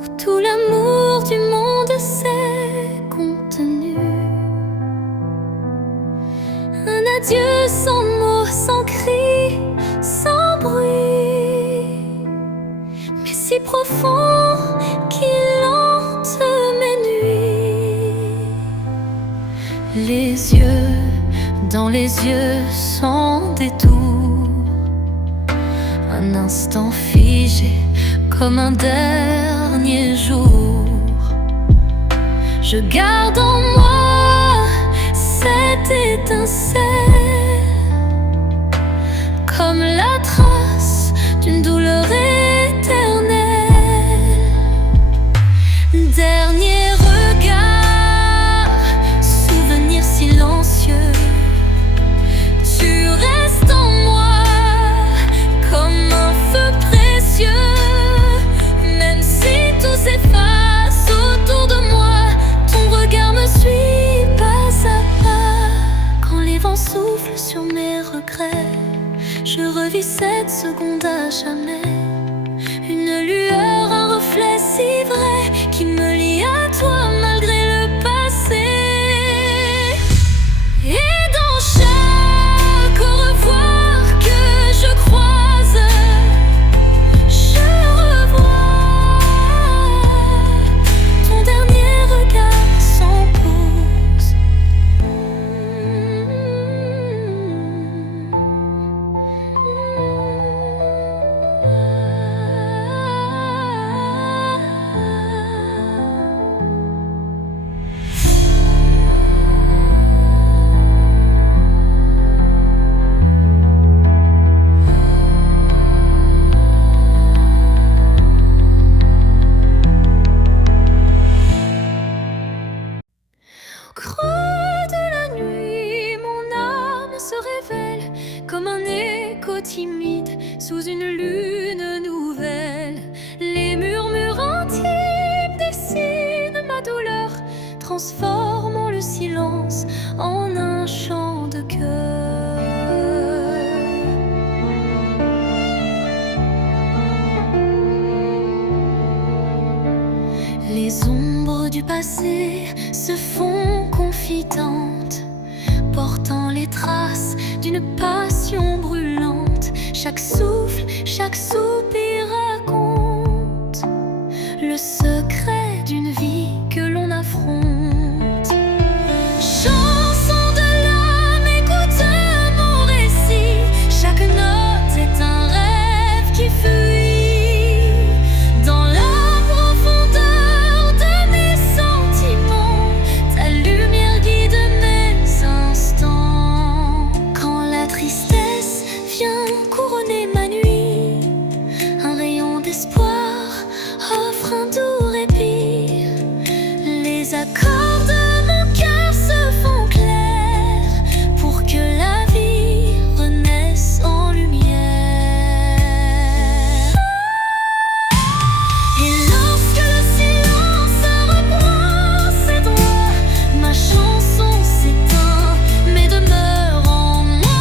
où tout l'amour du monde s'est contenu. Un adieu sans mots, sans cri, sans bruit, mais si profond qu'il hante mes nuits. Les yeux dans les yeux sans détour, un instant figé comme un dernier jour. Je garde en moi cette étincelle, comme la trace d'une douleur éternelle. Dernier regard, souvenir silencieux, tu restes en moi comme un feu précieux. Même si tout s'efface autour de moi, ton regard me suit pas à pas. Quand les vents soufflent sur mes regrets, je revis cette seconde à jamais. Une lueur, un reflet si vrai qui me lie à toi malgré le passé. Et dans chaque au revoir que je croise, je revois ton dernier regard sans pause. Au creux de la nuit, mon âme se révèle comme un écho timide sous une lune nouvelle. Les murmures intimes dessinent ma douleur, transformant le silence en un chant de cœur. Les ombres du passé se font confidentes, portant les traces d'une passion brûlante. Chaque souffle, chaque soupir raconte le secret d'une vie que l'on affronte. Chanson de l'âme, écoute mon récit. Chaque note est un rêve qui fuit dans la profondeur de mes sentiments. Ta lumière guide mes instants. Quand la tristesse vient couronner ma nuit, un rayon d'espoir offre un doux répit. Les accords de mon cœur se font clairs pour que la vie renaisse en lumière. Et lorsque le silence reprend ses droits, ma chanson s'éteint mais demeure en moi.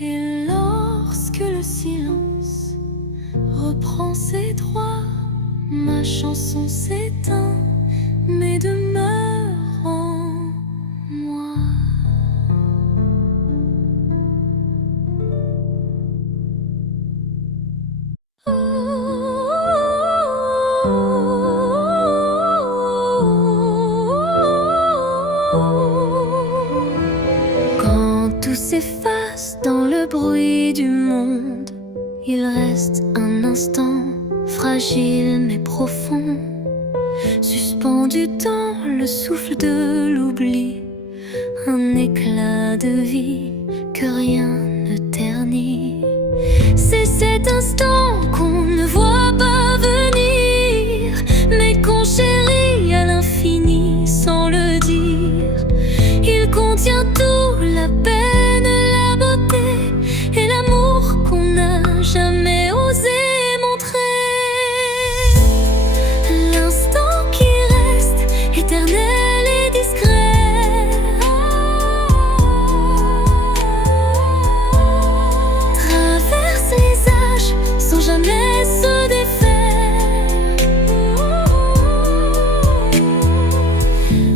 Et lorsque le silence reprend ses droits, ma chanson s'éteint mais demeure en moi. Quand tout s'efface dans le bruit du monde, Il reste un instant, fragile mais profond, suspendu dans le souffle de l'oubli, un éclat de vie que rien ne ternit. C'est cet instant qu'on ne voit pas venir, mais qu'on chérit à l'infini sans le dire. Il contient tout, la peine, la beauté et l'amour qu'on n'a jamais osé montrer. L'instant qui reste éternel et discret, traverse les âges sans jamais se défaire.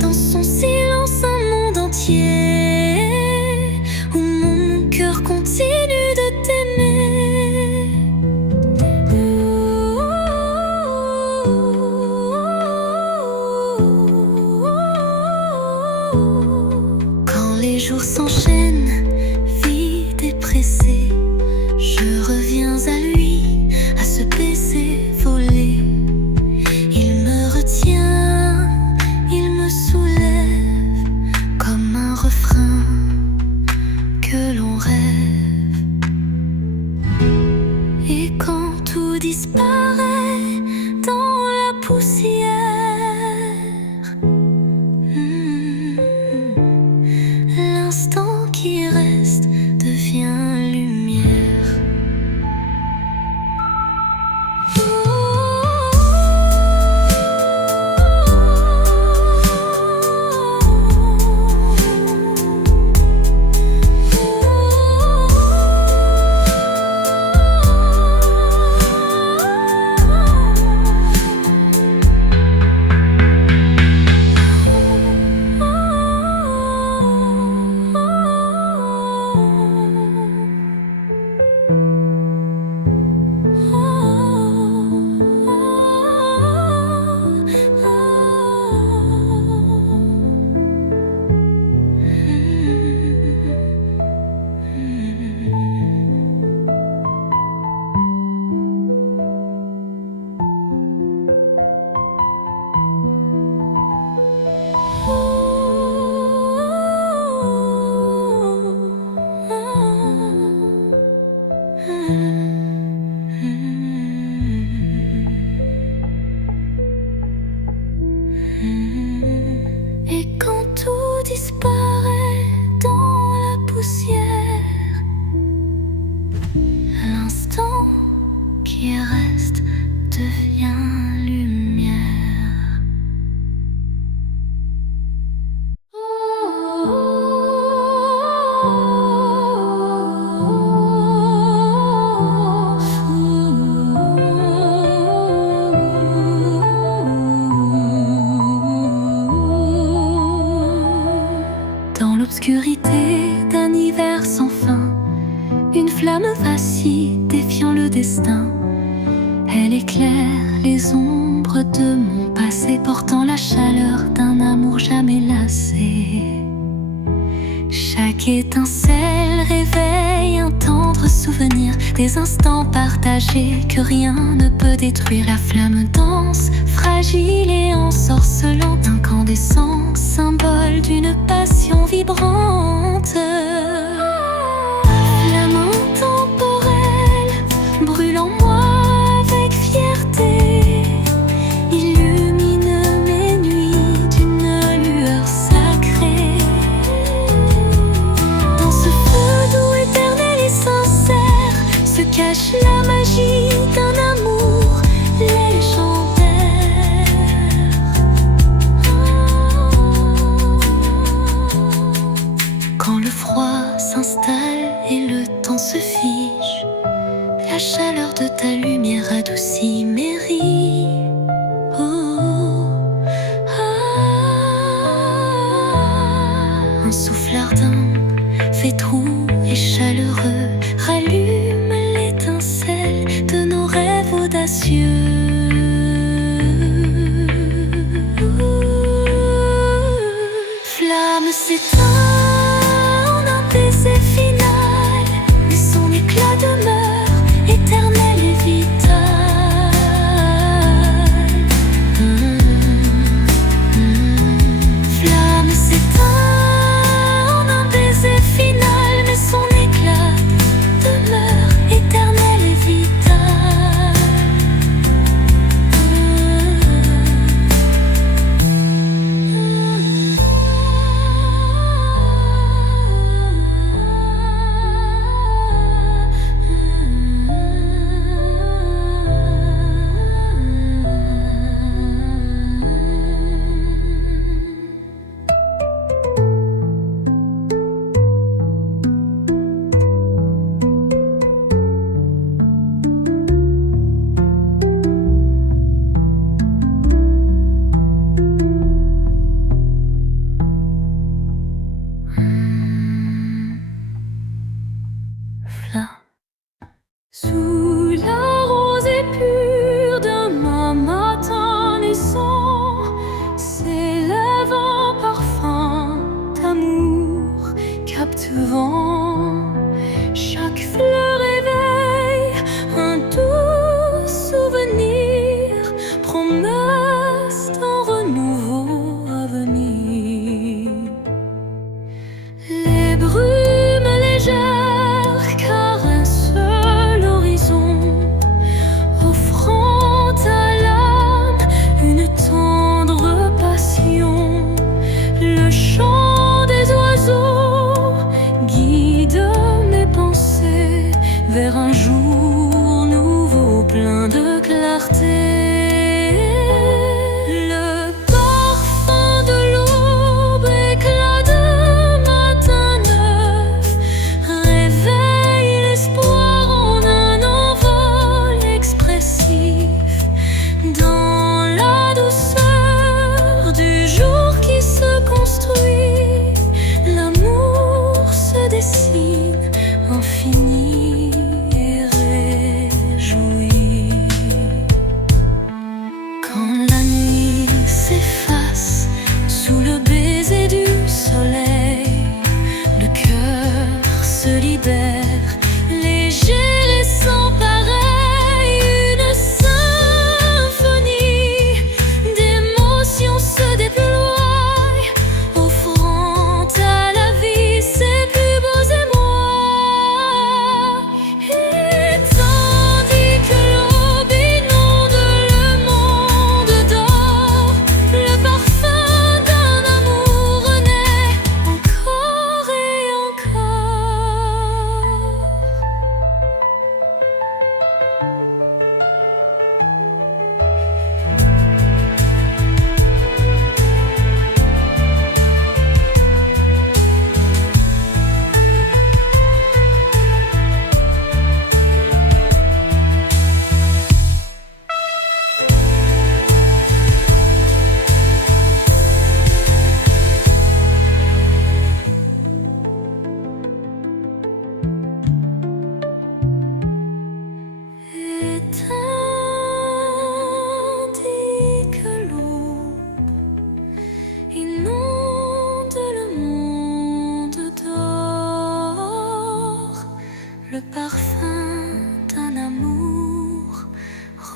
Dans son silence un monde entier, où mon cœur continue de t'aimer. Quand les jours s'enchaînent, vides et pressés, je reviens à lui, à ce baiser volé. Il me retient, il me soulève, comme un refrain que l'on rêve. Et quand tout disparaît dans la poussière, l'instant qui reste devient lumière. Et quand tout disparaît dans la poussière, l'instant qui reste devient lumière. Dans l'obscurité d'un hiver sans fin, une flamme vacille défiant le destin. Elle éclaire les ombres de mon passé, portant la chaleur d'un amour jamais lassé. Chaque étincelle réveille un tendre souvenir, des instants partagés que rien ne peut détruire. La flamme danse, fragile et ensorcelante, incandescent, symbole d'une passion vibrante. Flamme intemporelle, brûle en moi avec fierté, illumine mes nuits d'une lueur sacrée. Dans ce feu doux, éternel et sincère, se cache la magie d'un amour légendaire. Quand le froid s'installe et le temps se fige, la chaleur de ta lumière adoucit mes rides. Un souffle ardent, fait doux et chaleureux, rallume l'étincelle de nos rêves audacieux. Flamme s'éteint en un baiser final, mais son éclat demeure éternel.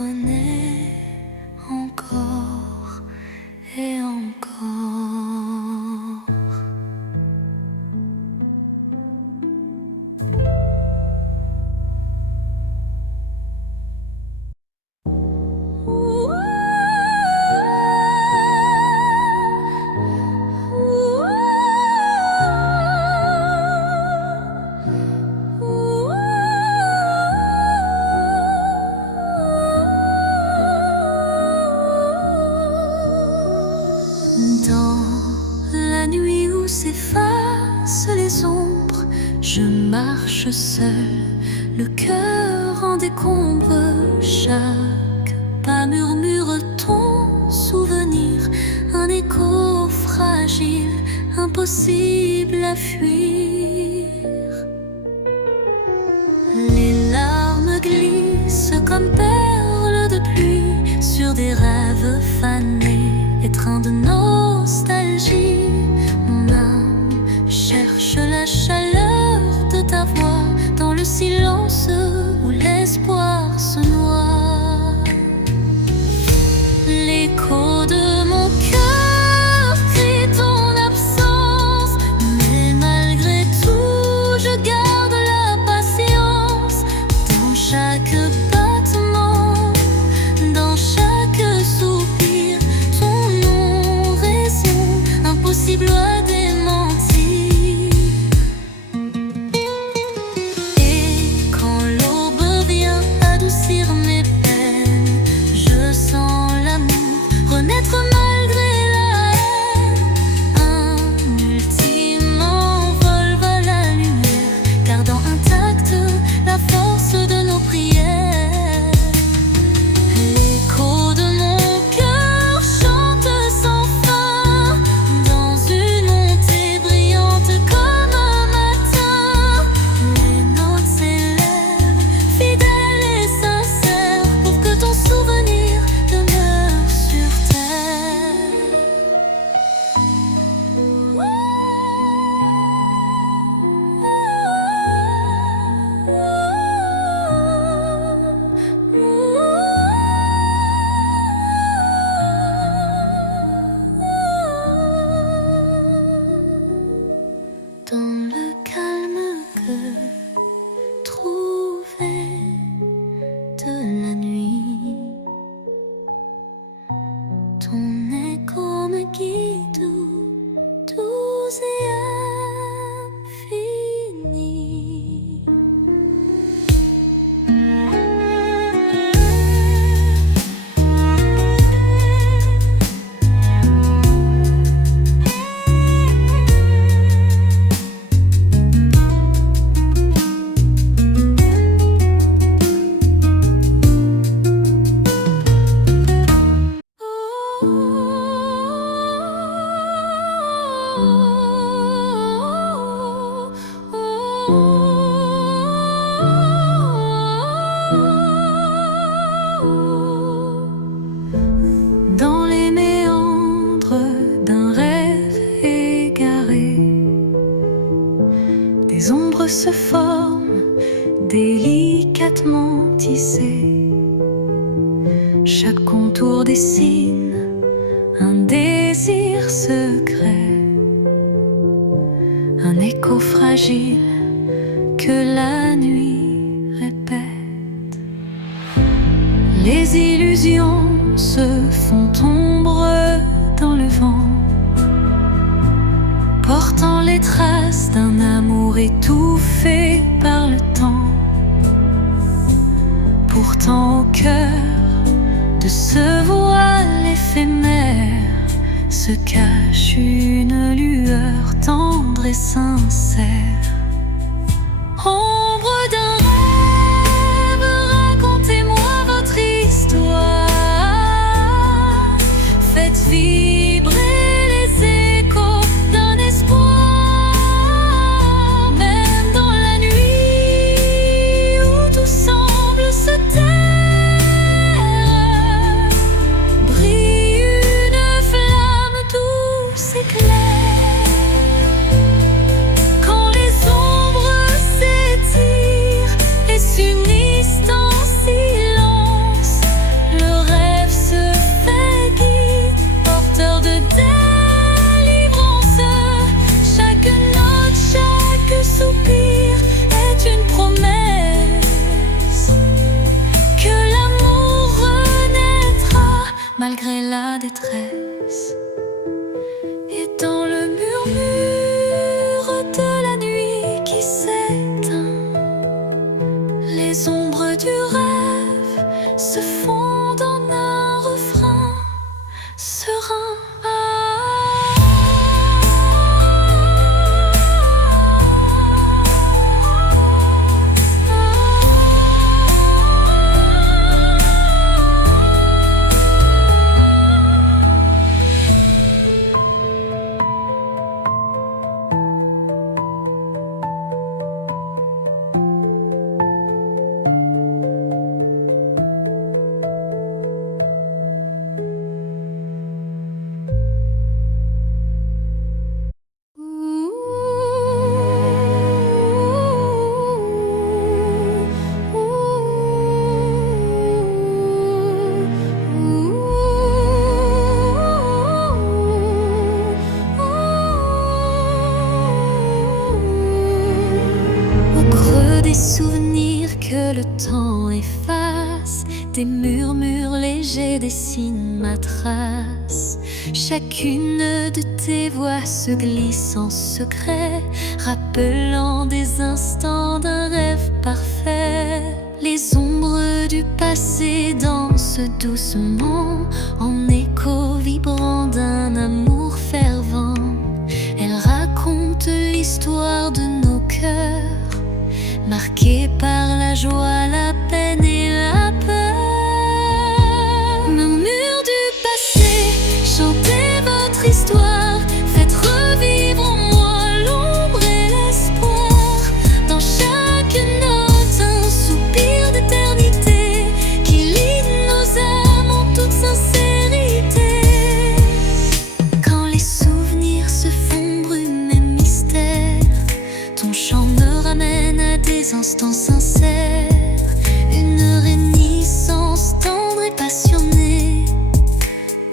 renaît encore et encore. Dans la nuit où s'effacent les ombres, je marche seul, le cœur en décombre. Chaque pas murmure ton souvenir, un écho fragile, impossible à fuir. Les larmes glissent comme perles de pluie sur des rêves fanés, étreints de nostalgie. Mon âme cherche la chaleur de ta voix dans le silence où l'espoir se noie. L'écho de mon cœur crie ton absence, mais malgré tout je garde la patience. Dans chaque battement, dans chaque soupir, impossible à démentir. Et quand l'aube vient adoucir mes peines, je sens l'amour renaître malgré la haine. Un ultime envol vers la lumière, gardant intacte la force de nos prières. L'écho de mon cœur chante sans fin, dans une montée brillante comme un matin. Les notes s'élèvent, fidèles et sincères, pour que ton souvenir demeure sur terre. Dans le calme que trouvé de la nuit, ton écho me guide doux et infini. Dans les méandres d'un rêve égaré, des ombres se forment, délicatement tissées. Chaque contour dessine un désir secret, un écho fragile que la nuit répète. Les illusions se font ombre dans le vent, portant les traces d'un amour étouffé par le temps. Pourtant au cœur de ce voile éphémère se cache une lueur tendre et sincère. Ombre d'un rêve, racontez-moi votre histoire. Faites vibrer les échos d'un espoir. Même dans la nuit où tout semble se taire, brille une flamme douce et claire. Quand les ombres s'étirent, malgré la détresse. Et dans le murmure de la nuit qui s'éteint, les ombres du rêve se fondent en un refrain serein. Des souvenirs que le temps efface, des murmures légers dessinent ma trace. Chacune de tes voix se glisse en secret, rappelant des instants d'un rêve parfait. Les ombres du passé dansent doucement, en écho vibrant d'un amour fervent. Elles racontent l'histoire de nos cœurs, marqués par la joie, la peine et la peur. Murmures du passé, chantez votre histoire, faites revivre en moi l'ombre et l'espoir. Dans chaque note, un soupir d'éternité qui lie nos âmes en toute sincérité. Quand les souvenirs se font brume et mystère, ton chant me ramène à des instants sincères, une réminiscence tendre et passionnée,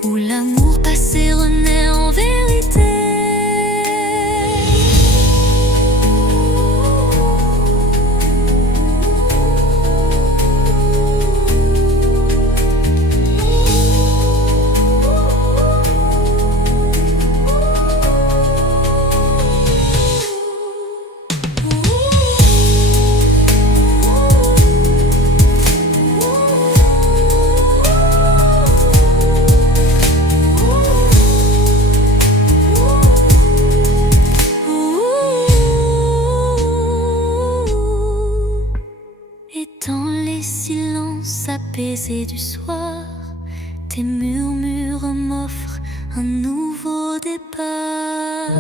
où l'amour passé renaît en vérité. Dans les silences apaisés du soir, tes murmures m'offrent un nouveau départ.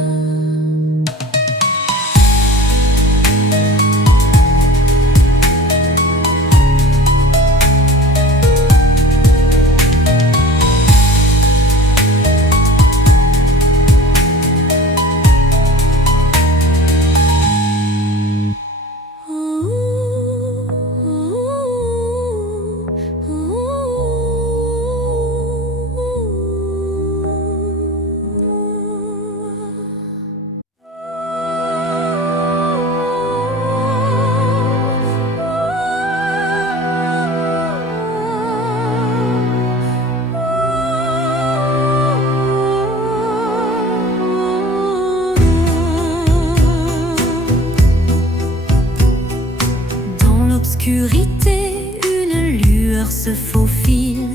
L'obscurité, une lueur se faufile,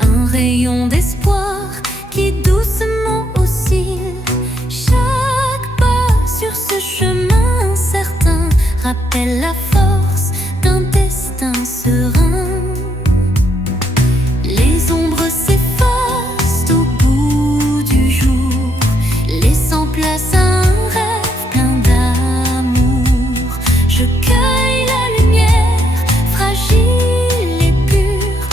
un rayon d'espoir qui doucement oscille. Chaque pas sur ce chemin incertain rappelle la force d'un destin serein. Les ombres s'effacent au bout du jour, laissant place à un rêve plein d'amour. Je cueille la lumière fragile et pure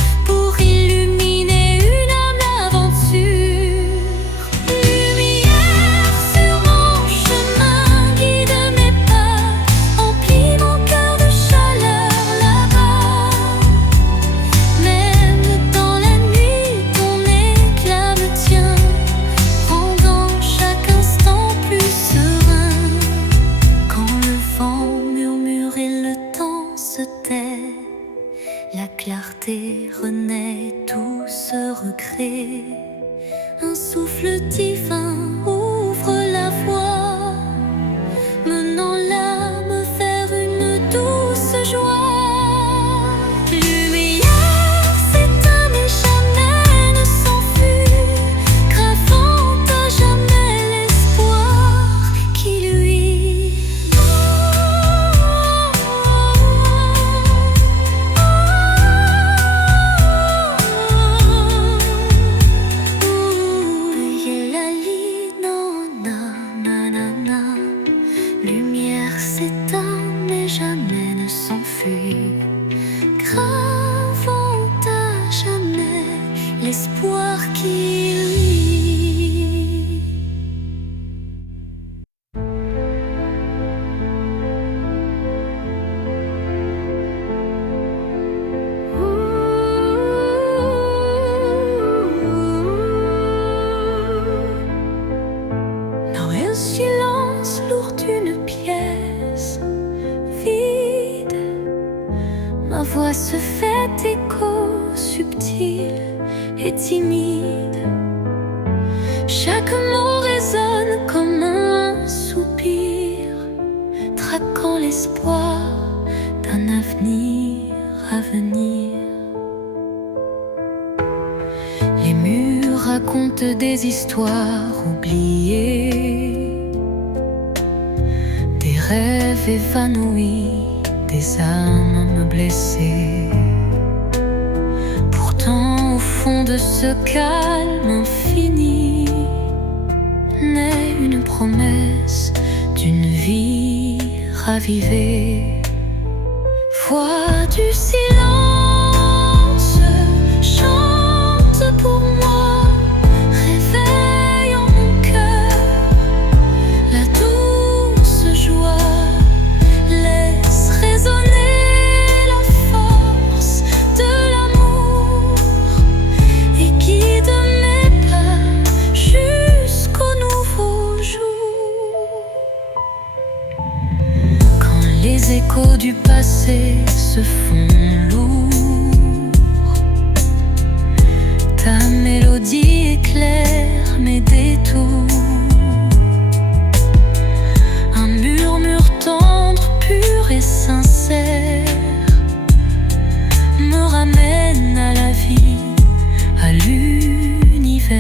clarté renaît tout ce regret. Un souffle divin ouvre la voie, menant l'âme vers une douce joie. Lumière s'éteint mais jamais ne s'enfuit, gravant à jamais l'espoir qui luit. Lumière s'éteint mais jamais ne s'enfuit, gravant à jamais l'espoir qui luit. Dans un silence lourd d'une pièce vide, ma voix se fait écho subtil et timide. Chaque mot résonne comme un soupir, traquant l'espoir d'un avenir à venir. Les murs racontent des histoires oubliées, des rêves évanouis, des âmes blessées. Pourtant, au fond de ce calme infini, naît une promesse d'une vie ravivée. Voix du silence, chante pour moi, réveille en mon cœur la douce joie. Laisse résonner la force de l'amour et guide mes pas jusqu'au nouveau jour. Quand les échos du passé se font lourds, ta mélodie éclaire mes détours. Un murmure tendre, pur et sincère me ramène à la vie, à l'univers.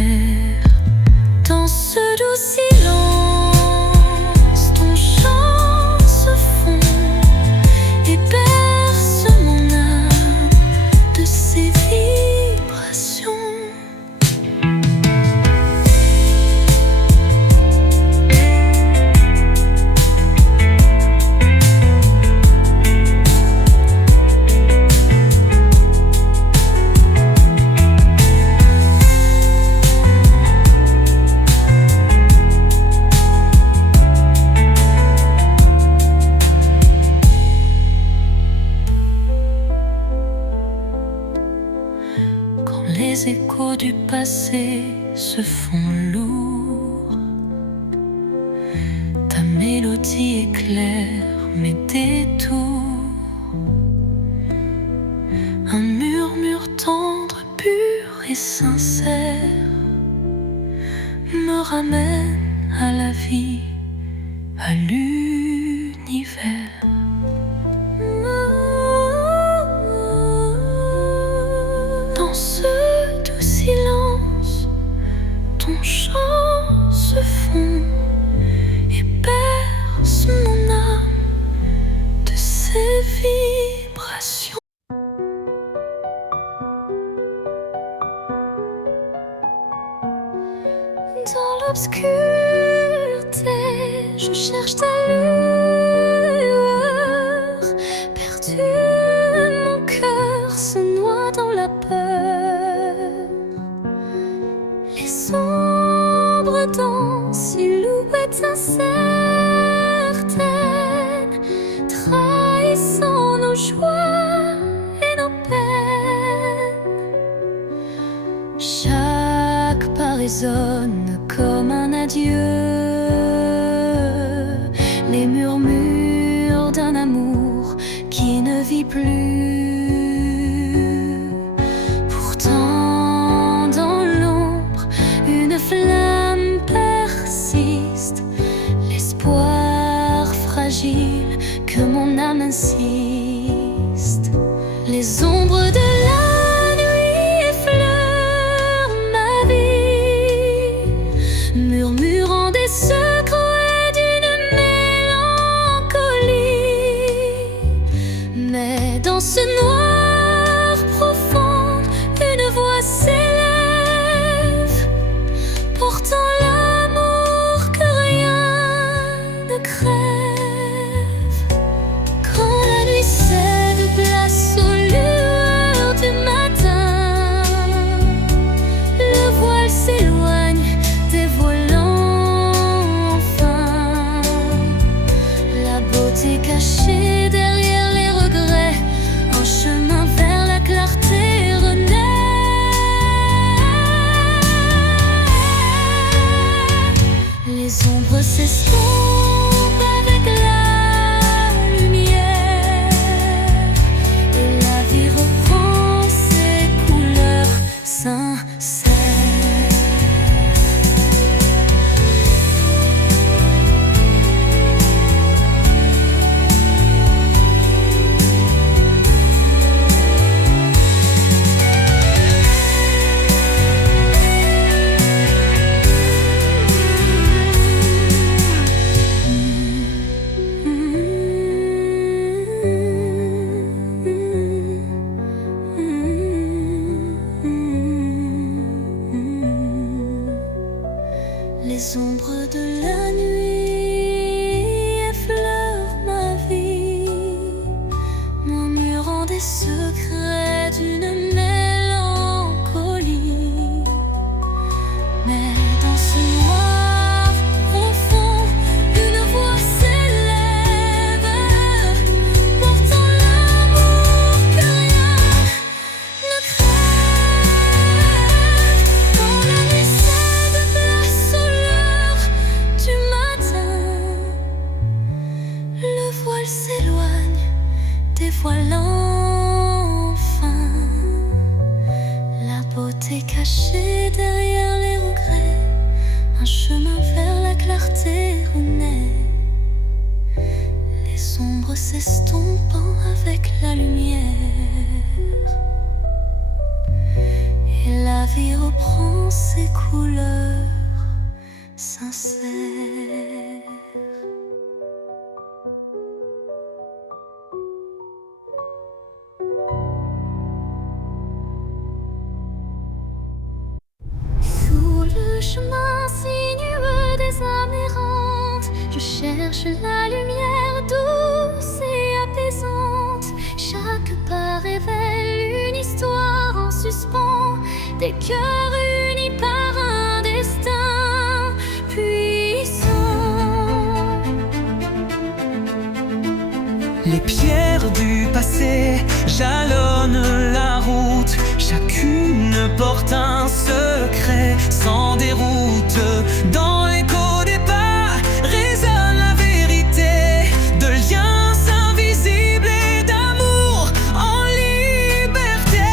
Dans ce doux silence, ton chant se fond et berce mon âme de ses vibrations. Quand les échos du passé se font lourds, ta mélodie éclaire mes détours. Un murmure tendre, pur et sincère me ramène à la vie, à l'univers. Dans ce doux silence, ton chant se fond et berce mon âme de ses vibrations. Dans l'obscurité, je cherche ta lueur. Perdu, mon cœur se noie dans la peur. Les sombres danses, silhouettes incertaines, trahissant nos joies et nos peines. Chaque pas résonne comme un adieu, les murmures d'un amour qui ne vit plus. T'es caché derrière les regrets, un chemin vers la clarté renaît. Les ombres s'estompant avec la lumière, et la vie reprend ses couleurs sincères. Sous le chemin sinueux des âmes errantes, je cherche la lumière douce et apaisante. Chaque pas révèle une histoire en suspens, des cœurs unis par un destin puissant. Les pierres du passé jalonnent la route, chacune porte un secret sans déroute. Dans l'écho des pas résonne la vérité de liens invisibles et d'amour en liberté.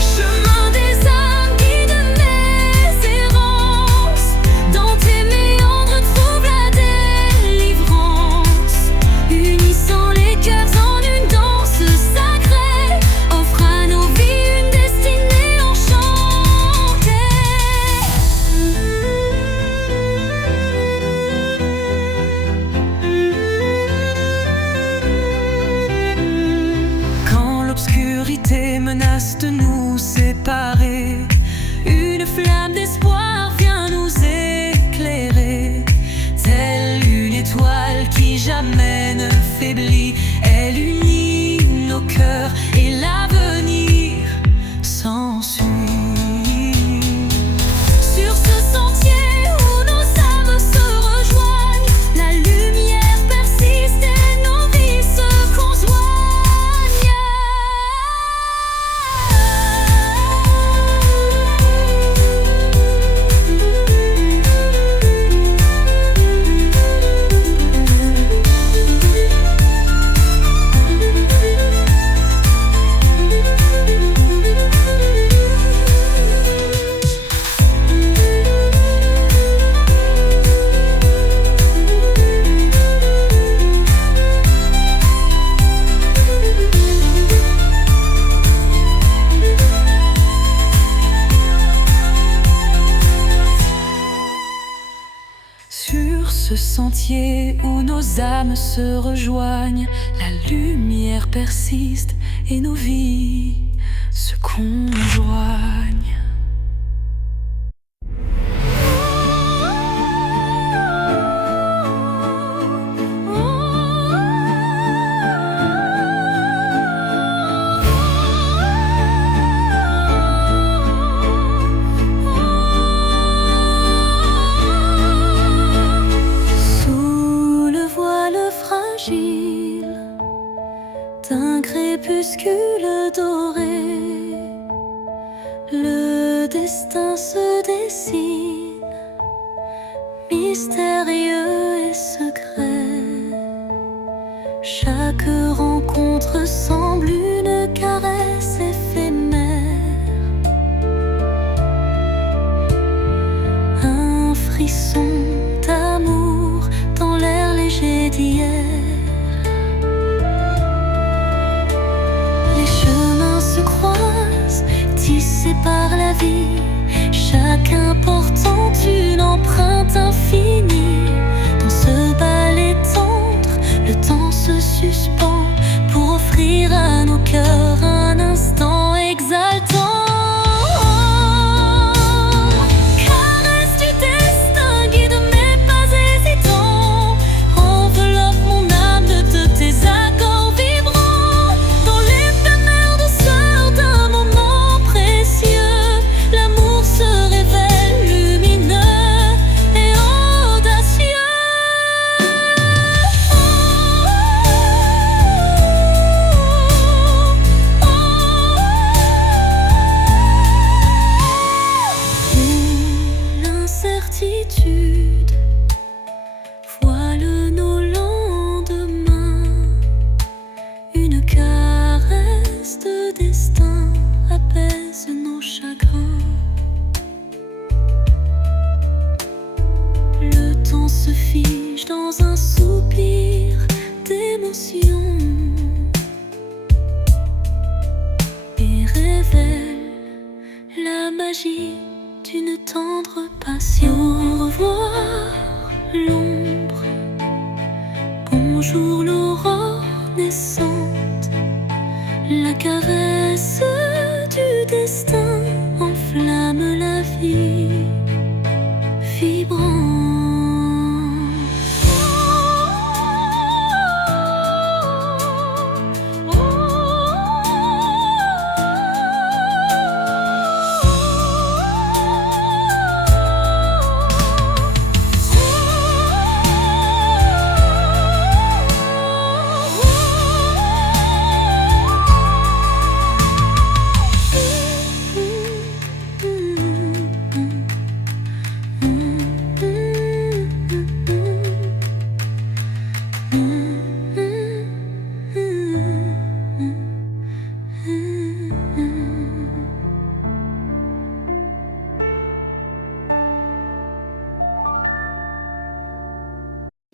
Chemin des âmes, guide mes errances, dans tes méandres trouve la délivrance. Unissant les cœurs en une danse sacrée, offre à nos vies une destinée enchantée. Quand l'obscurité menace de nous séparer, Une flamme d'espoir vient nous éclairer. telle une étoile qui jamais ne faiblit, elle unit nos cœurs et l'avenir s'ensuit. Sur ce sentier où nos âmes se rejoignent, la lumière persiste et nos vies se conjoignent. Sur ce sentier où nos âmes se rejoignent, la lumière persiste et nos vies se conjoignent. Sous le voile fragile d'un crépuscule doré, le destin se dessine, mystérieux et secret. Chaque rencontre semble une caresse éphémère, un frisson d'amour dans l'air léger d'hier. Les chemins se croisent, tissés par la vie, chacun portant une empreinte infinie. Dans ce ballet tendre, le temps se suspend pour offrir à nos cœurs un instant exaltant. Caresse du destin, guide mes pas hésitants, enveloppe mon âme de tes accords vibrants. Dans l'éphémère douceur d'un moment précieux, l'amour se révèle lumineux et audacieux. L'incertitude voile nos lendemains, une caresse de destin apaise apaise nos chagrins. Le temps se fige dans un soupir d'émotion et révèle la magie d'une tendre passion. Au revoir l'ombre, bonjour l'aurore naissante, la caresse du destin enflamme la vie vibrante.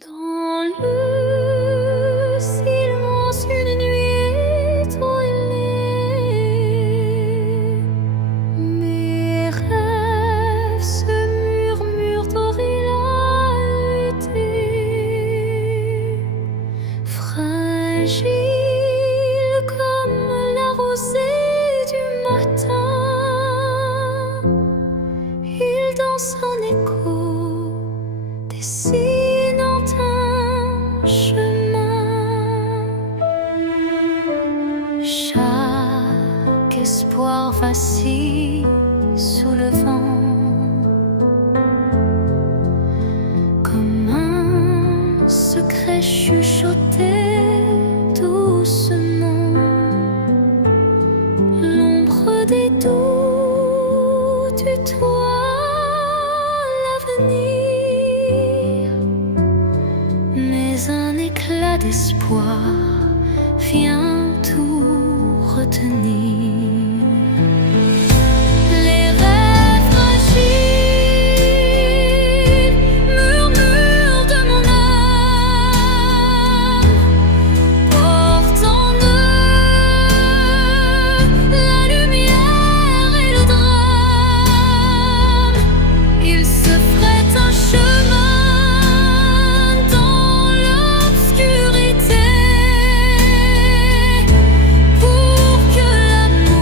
Dans le silence, une nuit étoilée, mes rêves se murmurent d'orialité, fragile comme la rosée du matin. Il danse en écho, dessinant un chemin. Chaque espoir vacille sous le vent, comme un secret chuchoté doucement. L'ombre des doutes tutoie l'avenir, mais un éclat d'espoir vient tout retenir. Les rêves fragiles murmurent de mon âme, portent en eux la lumière et le drame. Ils se frayent un chemin dans l'obscurité pour que l'amour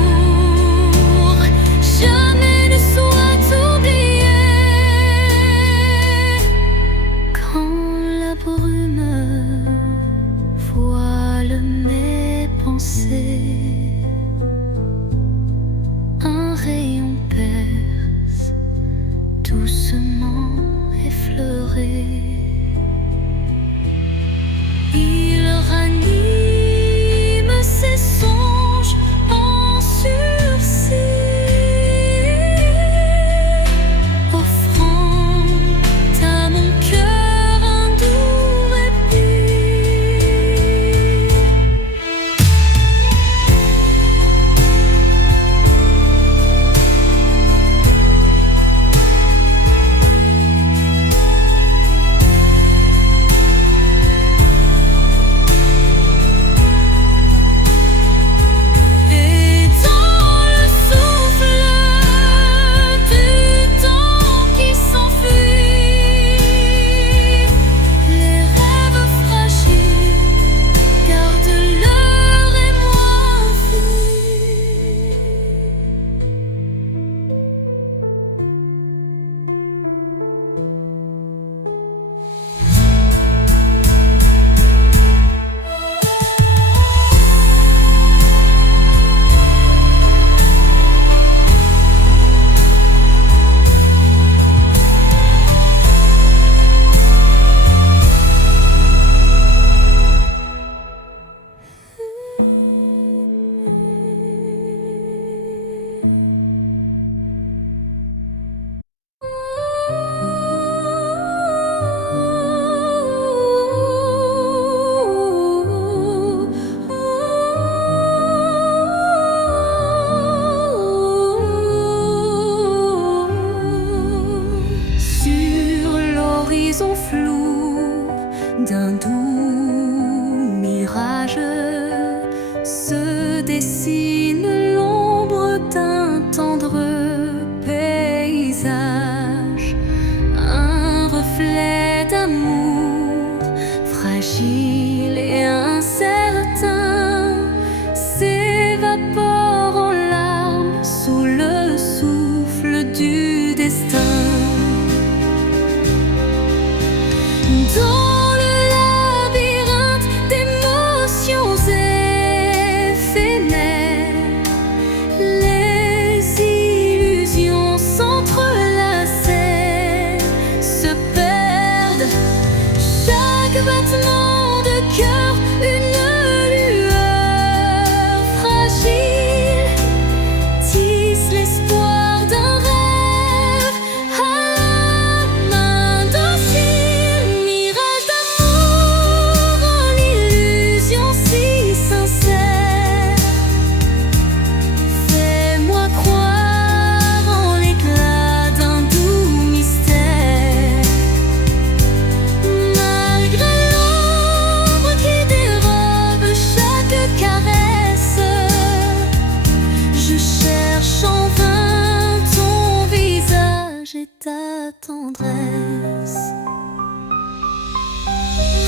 ta tendresse.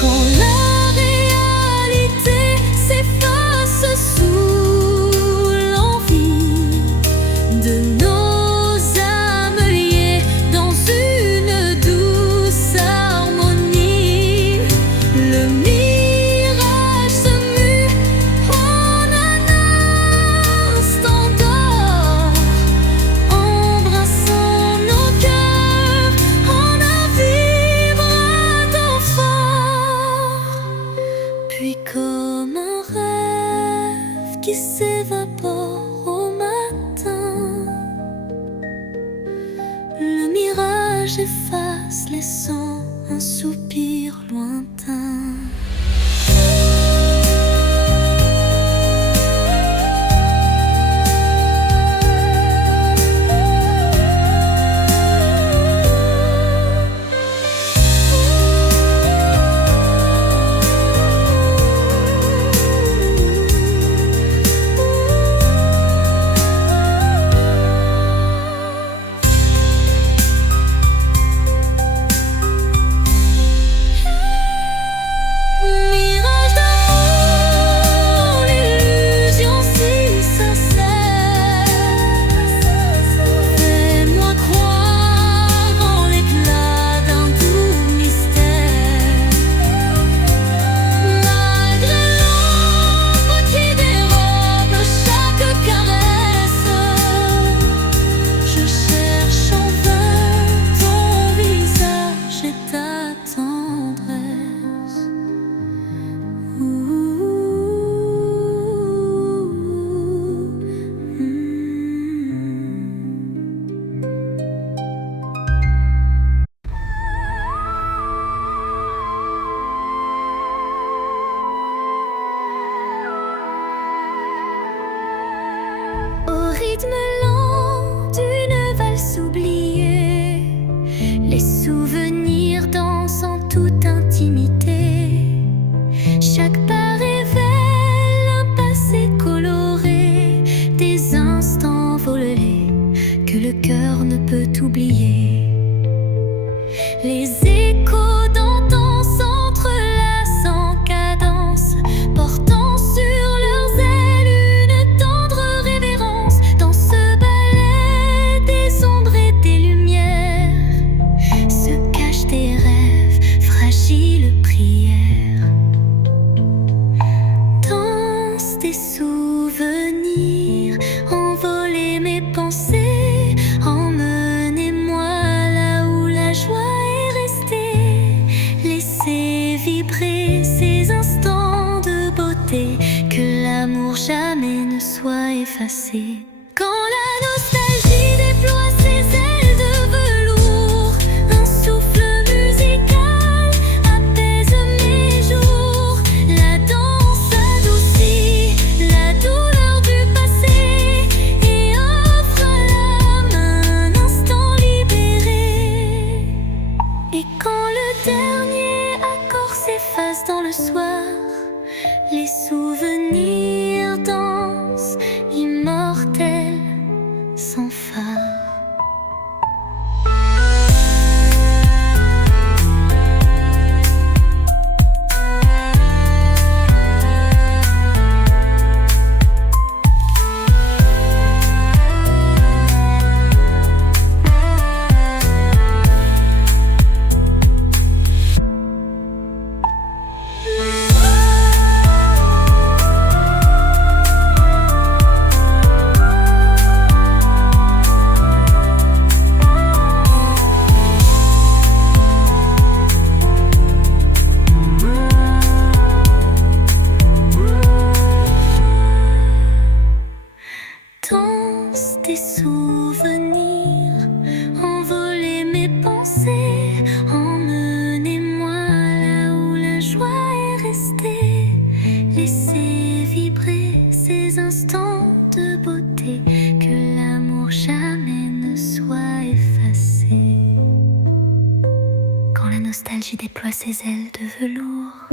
Quand la réalité s'efface sous l'envie de nos âmes liées dans une douce harmonie, le mirage se mue en un instant d'or, embrassant nos cœurs en un vibrato fort. Puis comme un rêve qui s'évapore au matin, le mirage efface, laissant un soupir lointain. Mirage d'amour, l'illusion si sincère, fais-moi croire en l'éclat d'un doux mystère. Malgré l'ombre qui dérobe chaque caresse, je cherche en vain ton visage et ta tendresse. Au rythme lent d'une valse oubliée, les souvenirs dansent en toute intimité. Chaque pas révèle un passé coloré, des instants volés que le cœur ne peut oublier. Les échos d'antan s'entrelacent en cadence, portant sur leurs ailes une tendre révérence. Dans ce ballet des ombres et des lumières se cachent des rêves, fragiles prières. Danse des souvenirs, envoler mes pensées, emmenez-moi là où la joie est restée. Laissez vibrer ces instants de beauté, que l'amour jamais ne soit effacé. Quand la nostalgie déploie ses ailes de velours, un souffle musical apaise mes jours. La danse adoucit la douleur du passé et offre à l'âme un instant libéré. Et quand le dernier accord s'efface dans le soir, les souvenirs dansent, immortels, sans phare. Danse des souvenirs, envoler mes pensées, emmenez-moi là où la joie est restée. Laissez vibrer ces instants de beauté, que l'amour jamais ne soit effacé. Quand la nostalgie déploie ses ailes de velours,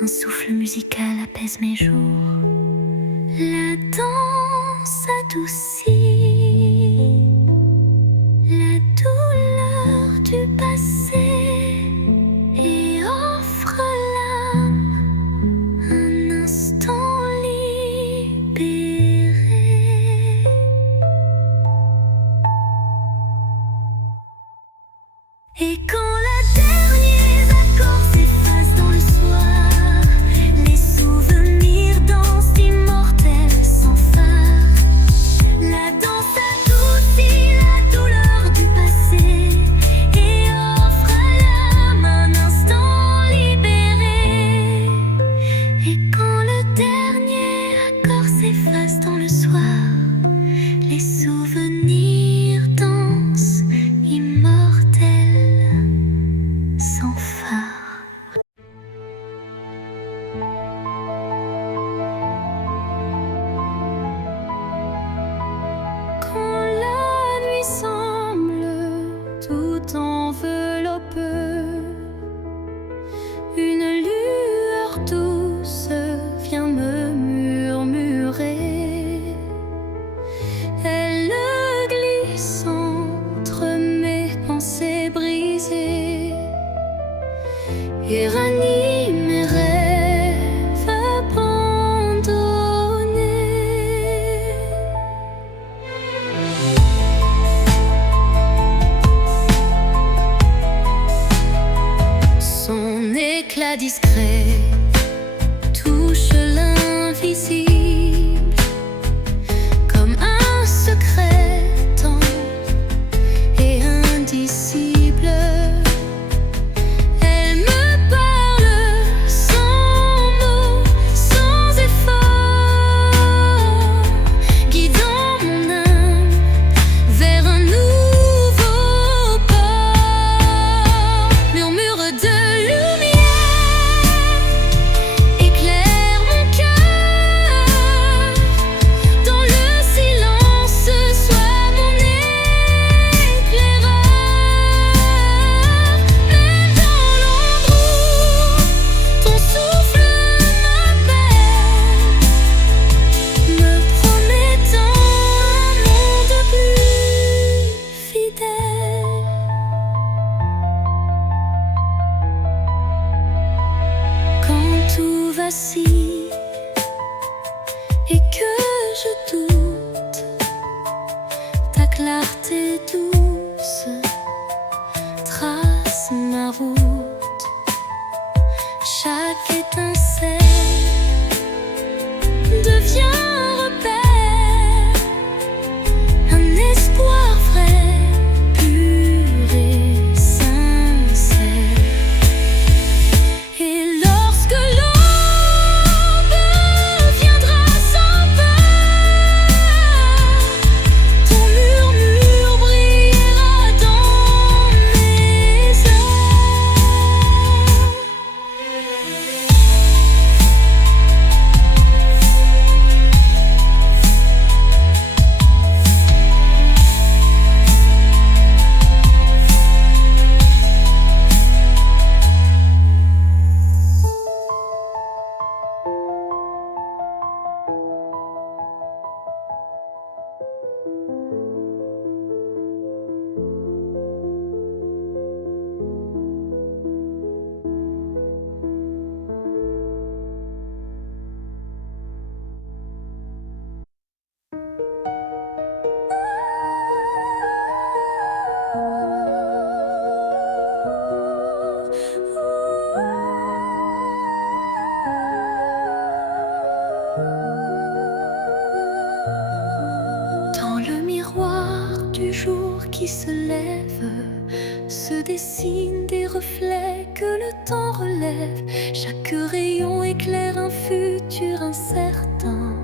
un souffle musical apaise mes jours. La danse adoucit la douleur Quand la nuit semble tout envelopper, une lueur douce vient me murmurer. Elle glisse entre mes pensées brisées et ranime mes rêves abandonnés. Son éclat discret touche l'invisible comme un secret tendre et indicible. Elle me parle sans mots, sans effort, guidant mon âme vers un nouveau port. Murmure de lumière éclaire mon cœur. Dans le silence, sois mon éclaireur. Même dans l'ombre où ton souffle m'appelle, me promettant un monde plus fidèle. Quand tout vacille et que je doute, ta clarté douce trace ma route. Chaque étincelle devient un repère, un espoir vrai, pur et sincère. Et lorsque l'aube viendra sans peur, ton murmure brillera dans mes heures. Dans le miroir du jour qui se lève, se dessinent des reflets que le temps relève. Chaque rayon éclaire un futur incertain,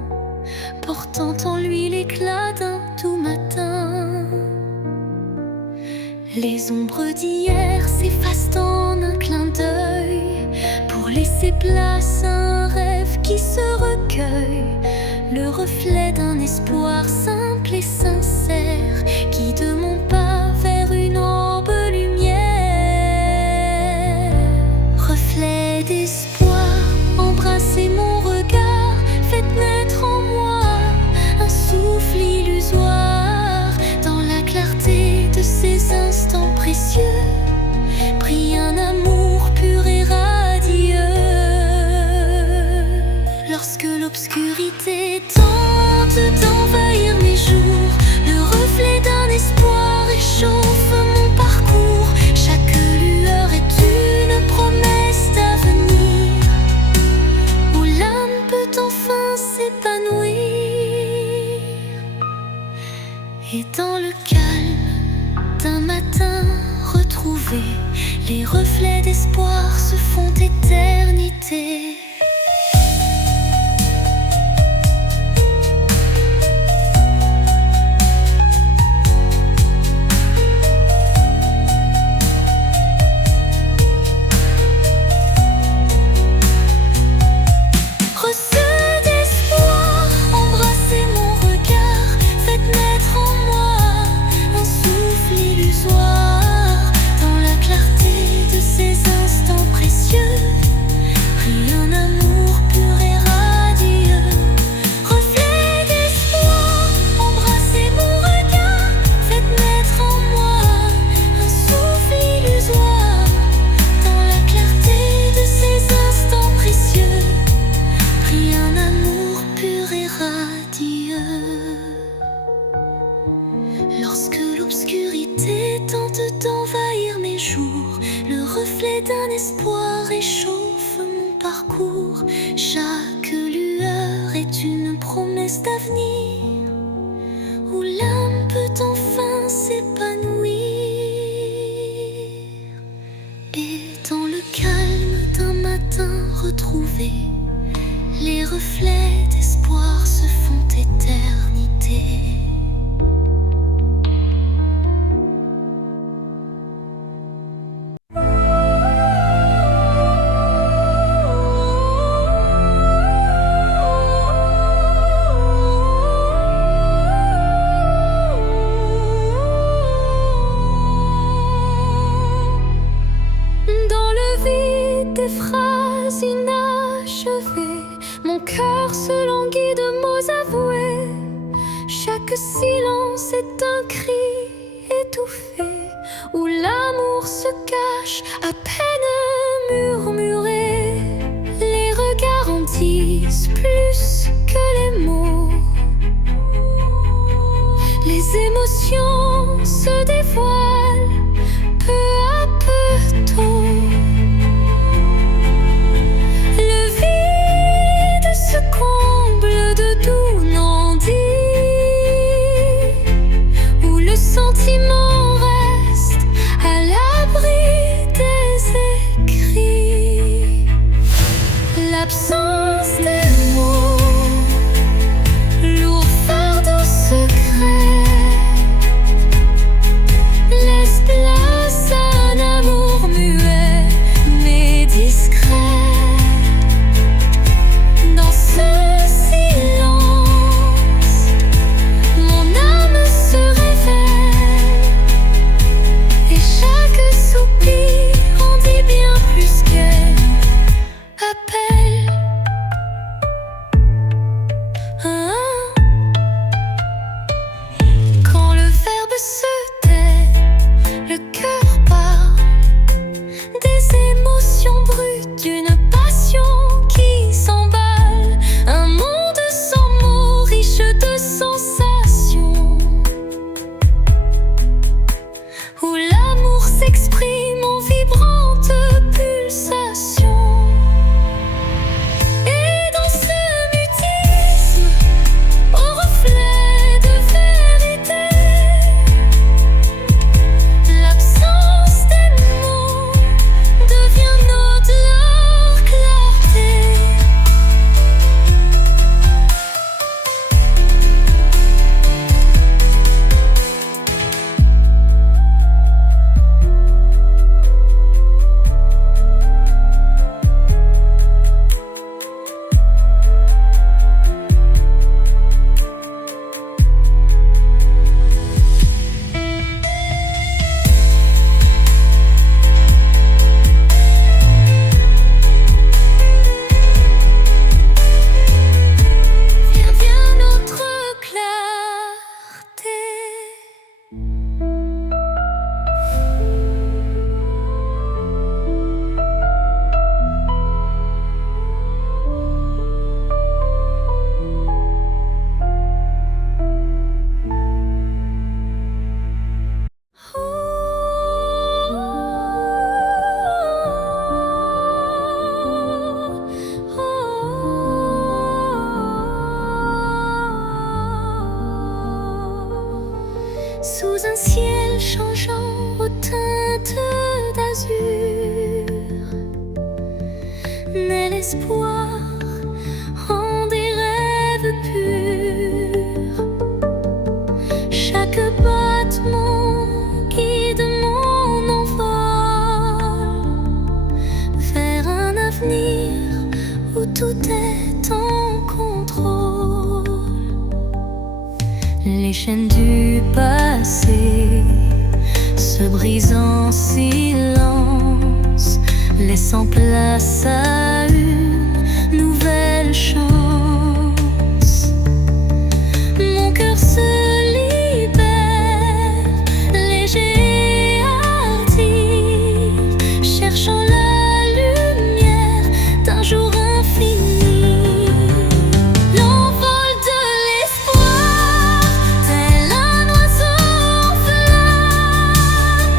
portant en lui l'éclat d'un doux matin. Les ombres d'hier s'effacent en un clin d'œil pour laisser place à un rêve qui se recueille. Le reflet d'un espoir simple et sincère guide mon pas vers une aube lumière. Reflet d'espoir, embrassez mon regard, faites naître en moi un souffle illusoire. Dans la clarté de ces instants précieux brille un amour pur et radieux. Lorsque l'obscurité tente d'envahir mes jours, le reflet d'un espoir réchauffe mon parcours. Chaque lueur est une promesse d'avenir, où l'âme peut enfin s'épanouir. Et dans le calme d'un matin retrouvé, les reflets d'espoir se font éternité. Receux d'espoir, embrassez mon regard, faites naître en d'envahir mes jours. Le reflet d'un espoir réchauffe mon parcours. Chaque lueur est une promesse d'avenir, où l'âme peut enfin s'épanouir. Et dans le calme d'un matin retrouvé, les reflets d'espoir se font éternité. Dans le vide des phrases inachevées, mon cœur se languit de mots avoués. Chaque silence est un cri étouffé, où l'amour se cache à peine murmuré. Les regards en disent plus que les mots. Les émotions se dévoilent peu à peu tôt. Le vide se comble de doux non-dits, où le sentiment reste à l'abri des écrits. L'absence des mots, lourd fardeau secret, laisse place à un amour muet mais discret. Dans ce silence, mon âme se révèle, et chaque soupir en dit bien plus qu'elle appelle. Quand le verbe se tait, le cœur parle des émotions brutes, d'une passion qui s'emballe. Un monde sans mots, riche de sensations, où l'amour s'exprime en vibrantes pulsations. Et dans ce mutisme, au reflet de vérité, l'absence des mots devient notre clarté. Vient notre clarté. Sous un ciel changeant aux teintes d'azur, naît l'espoir en des rêves purs. Chaque battement guide mon envol vers un avenir où tout est en contrôle. Les chaînes du passé se brisent en silence, laissant place à une nouvelle chance. Mon cœur se libère, léger et hardi, cherchant la lumière d'un jour infini. L'envol de l'espoir, tel un oiseau en flamme,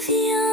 devient